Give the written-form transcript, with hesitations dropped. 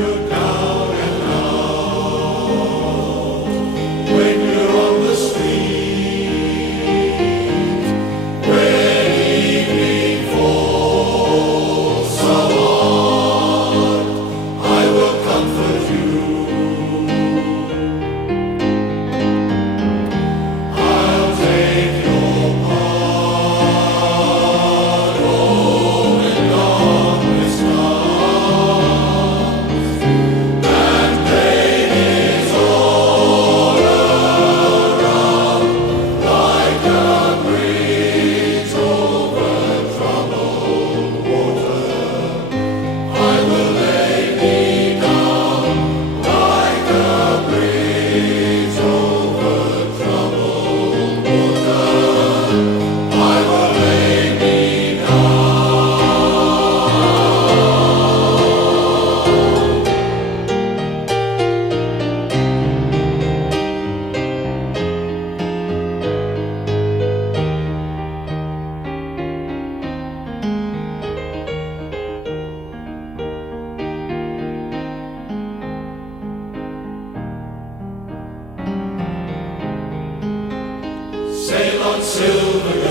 you're down and out, when you're on the street, when evening falls so hard, I will comfort you. I'll take your part, oh, when darkness comes, and pain is all around, like a bridge over troubled water. I will lay me down like a bridge over troubled water. I will lay me sail on silver.